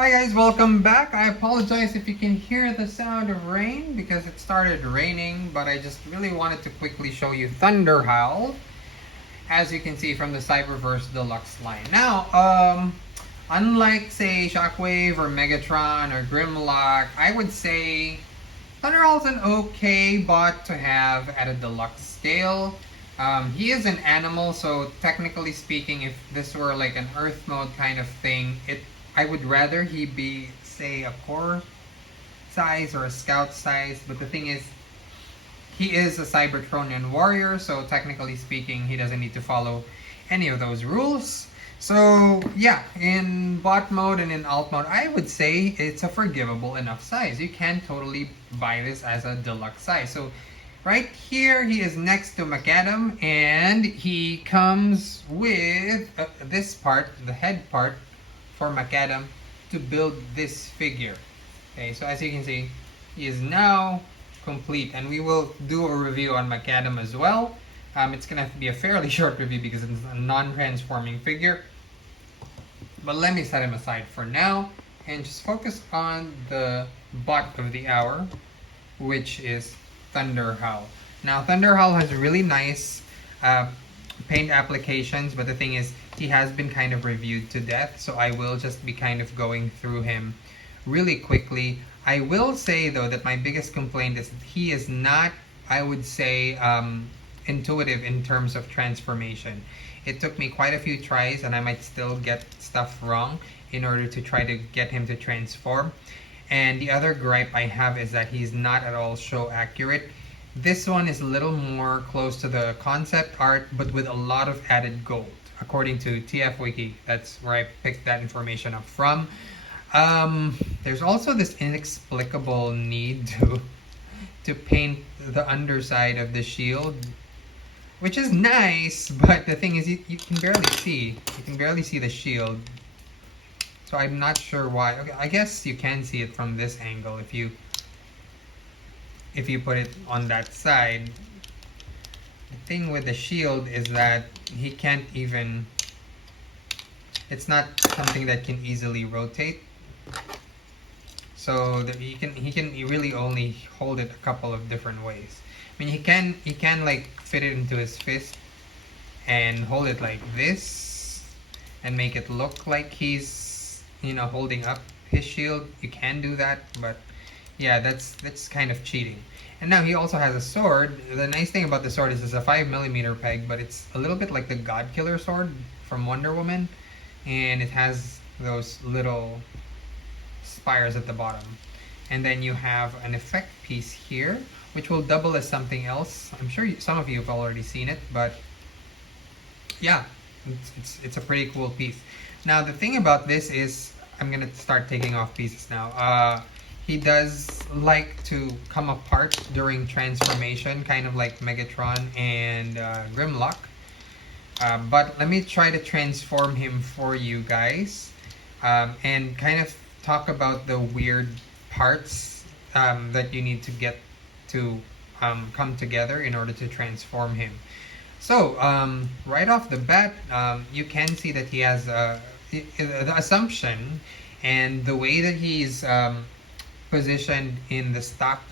Hi guys, welcome back. I apologize if you can hear the sound of rain because it started raining, but I just really wanted to quickly show you Thunderhowl, as you can see from the Cyberverse Deluxe line. Now, unlike say Shockwave or Megatron or Grimlock, I would say Thunderhowl's an okay bot to have at a deluxe scale. He is an animal, so technically speaking, if this were like an Earth mode kind of thing, I would rather he be, say, a core size or a scout size. But the thing is, he is a Cybertronian warrior, so technically speaking, he doesn't need to follow any of those rules. So yeah, in bot mode and in alt mode, I would say it's a forgivable enough size. You can totally buy this as a deluxe size. So right here, he is next to Macadam, and he comes with this part, the head part, for Macadam to build this figure. Okay, so as you can see, he is now complete, and we will do a review on Macadam as well. It's gonna be a fairly short review because it's a non-transforming figure. But let me set him aside for now and just focus on the bot of the hour, which is Thunderhowl. Now, Thunderhowl has really nice paint applications, but the thing is, he has been kind of reviewed to death, so I will just be kind of going through him really quickly. I will say though that my biggest complaint is that he is not, I would say, intuitive in terms of transformation. It took me quite a few tries, and I might still get stuff wrong in order to try to get him to transform. And the other gripe I have is that he's not at all show accurate. This one is a little more close to the concept art, but with a lot of added gold, according to TF Wiki. That's where I picked that information up from. There's also this inexplicable need to paint the underside of the shield, which is nice, but the thing is, you can barely see. You can barely see the shield. So I'm not sure why. Okay, I guess you can see it from this angle if you put it on that side. The thing with the shield is that he can't even, it's not something that can easily rotate. So that he can really only hold it a couple of different ways. I mean, he can like fit it into his fist and hold it like this and make it look like he's, you know, holding up his shield. You can do that, but yeah, that's kind of cheating. And now he also has a sword. The nice thing about the sword is it's a 5mm peg, but it's a little bit like the God Killer sword from Wonder Woman, and it has those little spires at the bottom. And then you have an effect piece here, which will double as something else. I'm sure some of you have already seen it, but yeah, it's a pretty cool piece. Now the thing about this is, I'm gonna start taking off pieces now. He does like to come apart during transformation, kind of like Megatron and Grimlock. But let me try to transform him for you guys, and kind of talk about the weird parts that you need to get to come together in order to transform him. So right off the bat, you can see that he has the assumption and the way that he's positioned in the stock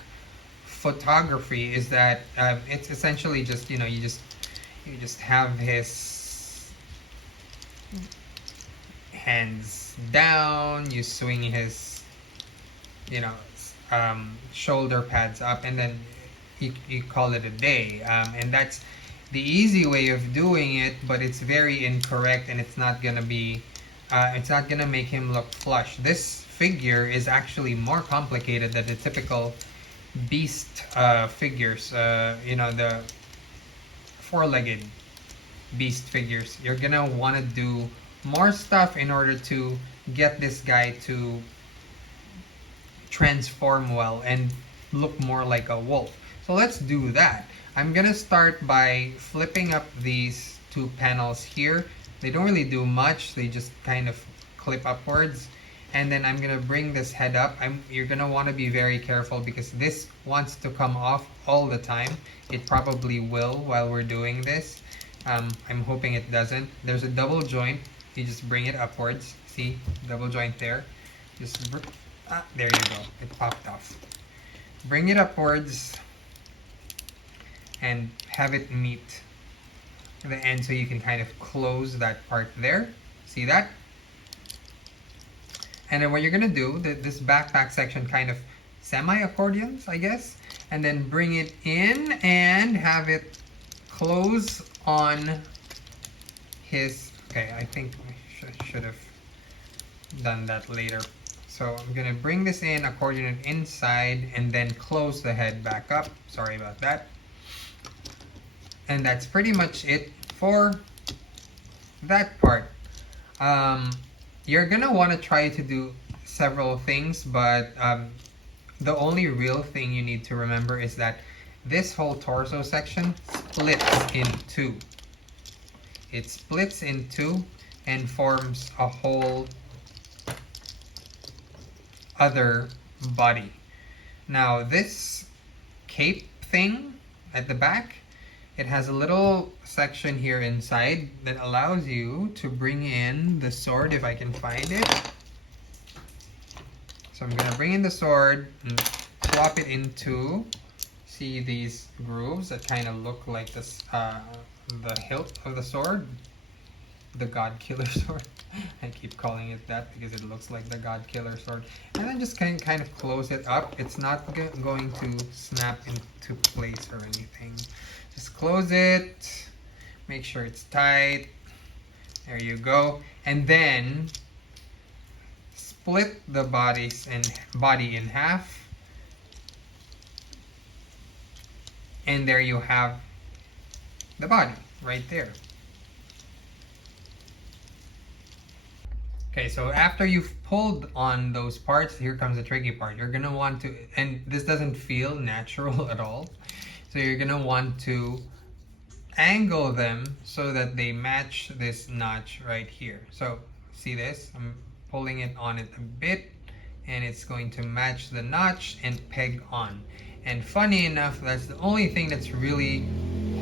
photography is that it's essentially just, you know, you just have his hands down, you swing his, you know, shoulder pads up, and then you call it a day. And that's the easy way of doing it, but it's very incorrect, and it's not gonna make him look flush. This figure is actually more complicated than the typical beast figures. You know, the four-legged beast figures. You're gonna want to do more stuff in order to get this guy to transform well and look more like a wolf. So let's do that. I'm gonna start by flipping up these two panels here. They don't really do much, they just kind of clip upwards. And then I'm gonna bring this head up. You're gonna want to be very careful because this wants to come off all the time. It probably will while we're doing this. I'm hoping it doesn't. There's a double joint. You just bring it upwards. See, double joint there. Just, there you go. It popped off. Bring it upwards and have it meet the end so you can kind of close that part there. See that? And then what you're gonna do, this backpack section kind of semi-accordions, I guess, and then bring it in and have it close on his, okay, I think I should have done that later. So I'm gonna bring this in, accordion it inside, and then close the head back up. Sorry about that. And that's pretty much it for that part. You're gonna want to try to do several things, but the only real thing you need to remember is that this whole torso section splits in two. It splits in two and forms a whole other body. Now this cape thing at the back, it has a little section here inside that allows you to bring in the sword, if I can find it. So I'm gonna bring in the sword and plop it into, see these grooves that kind of look like this, the hilt of the sword, the God Killer sword. I keep calling it that because it looks like the God Killer sword. And then just kind of close it up. It's not going to snap into place or anything. Just close it, make sure it's tight. There you go. And then split the body in half. And there you have the body right there. Okay, so after you've pulled on those parts, here comes the tricky part. You're gonna want to, and this doesn't feel natural at all, so you're gonna want to angle them so that they match this notch right here. So see this? I'm pulling it on it a bit, and it's going to match the notch and peg on. And funny enough, that's the only thing that's really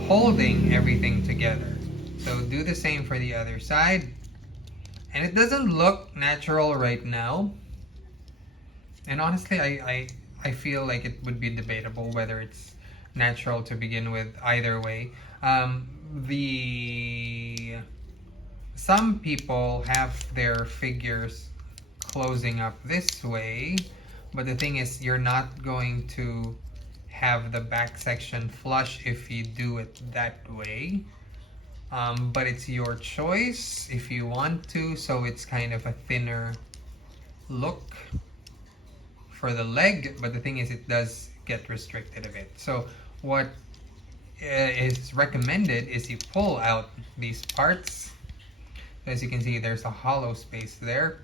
holding everything together. So do the same for the other side. And it doesn't look natural right now. And honestly, I feel like it would be debatable whether it's natural to begin with either way. Some people have their figures closing up this way, but the thing is, you're not going to have the back section flush if you do it that way. But it's your choice if you want to, so it's kind of a thinner look for the leg, but the thing is, it does get restricted a bit. So what is recommended is you pull out these parts. As you can see, there's a hollow space there,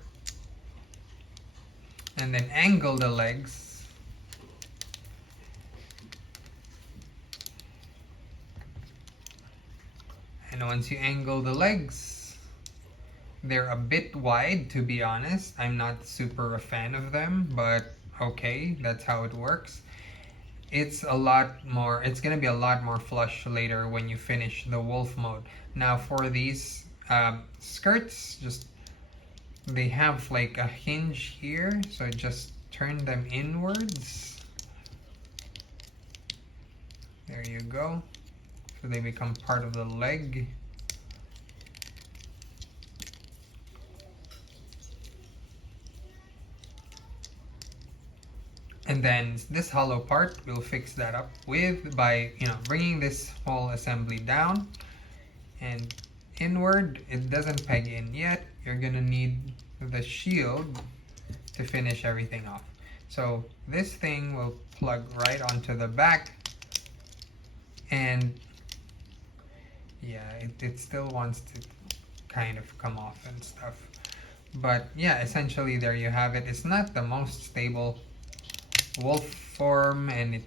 and then angle the legs. And once you angle the legs, they're a bit wide, to be honest. I'm not super a fan of them, but okay, that's how it works. It's gonna be a lot more flush later when you finish the wolf mode. Now for these skirts, they have like a hinge here, so just turn them inwards. There you go. So they become part of the leg. And then this hollow part, we'll fix that up by bringing this whole assembly down and inward. It doesn't peg in yet. You're gonna need the shield to finish everything off. So this thing will plug right onto the back, and yeah, it still wants to kind of come off and stuff. But yeah, essentially there you have it. It's not the most stable wolf form, and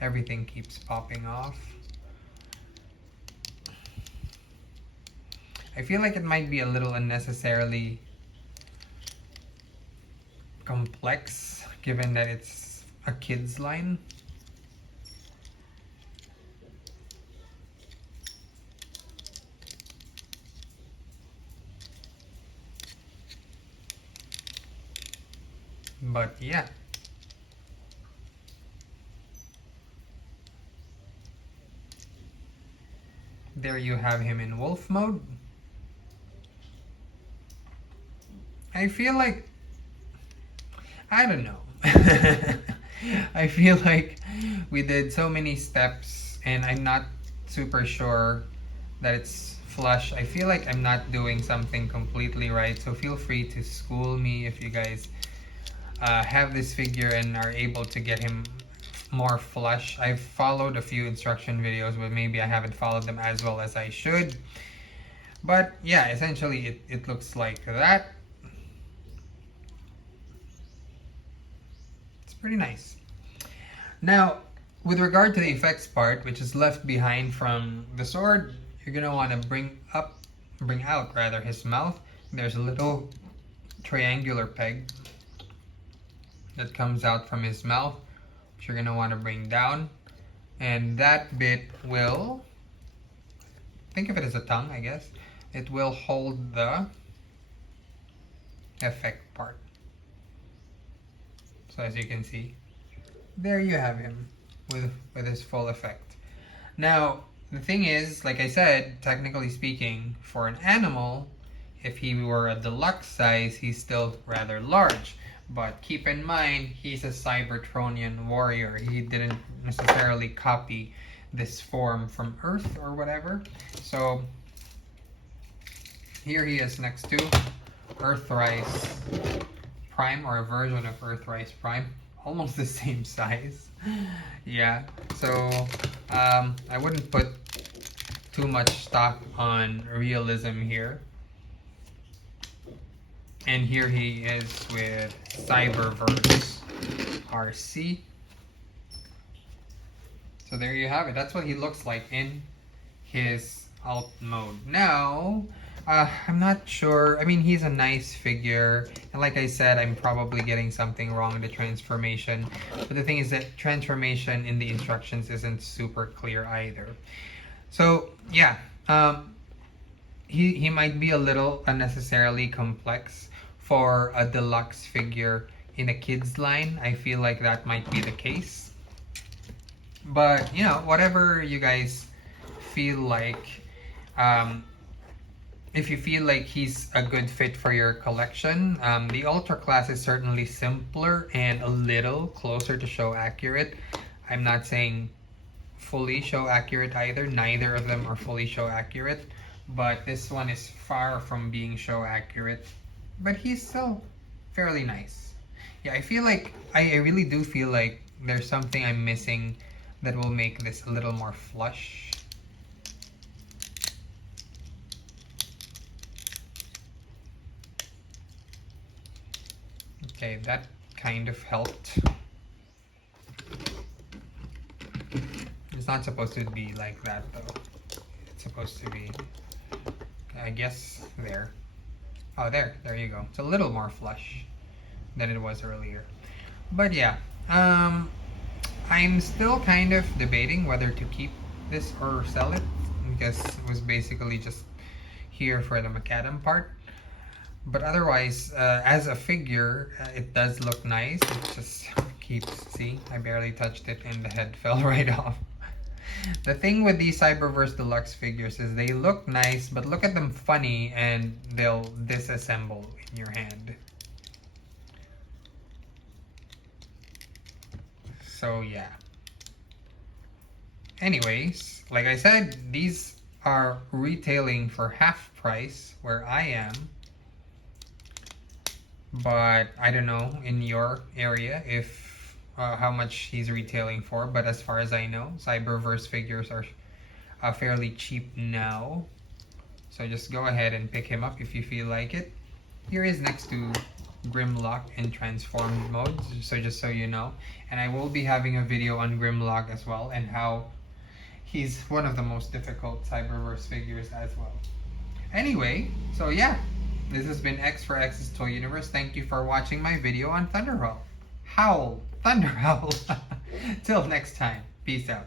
everything keeps popping off. I feel like it might be a little unnecessarily complex given that it's a kids line. But yeah. There you have him in wolf mode. I feel like, I don't know. I feel like we did so many steps and I'm not super sure that it's flush. I feel like I'm not doing something completely right, so feel free to school me if you guys have this figure and are able to get him more flush. I've followed a few instruction videos, but maybe I haven't followed them as well as I should. But yeah, essentially it looks like that. It's pretty nice. Now, with regard to the effects part, which is left behind from the sword, you're gonna want to bring out rather his mouth. There's a little triangular peg that comes out from his mouth, which you're gonna want to bring down, and that bit will, think of it as a tongue, I guess. It will hold the effect part. So as you can see, there you have him with his full effect. Now the thing is, like I said, technically speaking, for an animal, if he were a deluxe size, he's still rather large. But keep in mind, he's a Cybertronian warrior. He didn't necessarily copy this form from Earth or whatever. So here he is next to Earthrise Prime, or a version of Earthrise Prime. Almost the same size. Yeah, so I wouldn't put too much stock on realism here. And here he is with Cyberverse RC. So there you have it. That's what he looks like in his alt mode. Now, I'm not sure. I mean, he's a nice figure. And like I said, I'm probably getting something wrong in the transformation. But the thing is that transformation in the instructions isn't super clear either. So, yeah. He might be a little unnecessarily complex for a deluxe figure in a kid's line. I feel like that might be the case. But, you know, whatever you guys feel like, if you feel like he's a good fit for your collection, the Ultra class is certainly simpler and a little closer to show accurate. I'm not saying fully show accurate either. Neither of them are fully show accurate. But this one is far from being show accurate. But he's still fairly nice. Yeah, I feel like, I really do feel like there's something I'm missing that will make this a little more flush. Okay, that kind of helped. It's not supposed to be like that though. It's supposed to be, I guess, there. Oh, there you go. It's a little more flush than it was earlier. But yeah, I'm still kind of debating whether to keep this or sell it, because it was basically just here for the macadam part. But otherwise, as a figure, it does look nice. It just keeps, see, I barely touched it and the head fell right off. The thing with these Cyberverse Deluxe figures is they look nice, but look at them funny and they'll disassemble in your hand. So yeah. Anyways, like I said, these are retailing for half price where I am. But I don't know in your area if how much he's retailing for, but as far as I know, Cyberverse figures are fairly cheap now. So just go ahead and pick him up if you feel like it. Here is next to Grimlock in transformed mode, so just so you know. And I will be having a video on Grimlock as well, and how he's one of the most difficult Cyberverse figures as well. Anyway, so yeah, this has been X for X's Toy Universe. Thank you for watching my video on Thunderhowl. Thunderhowl. Till next time. Peace out.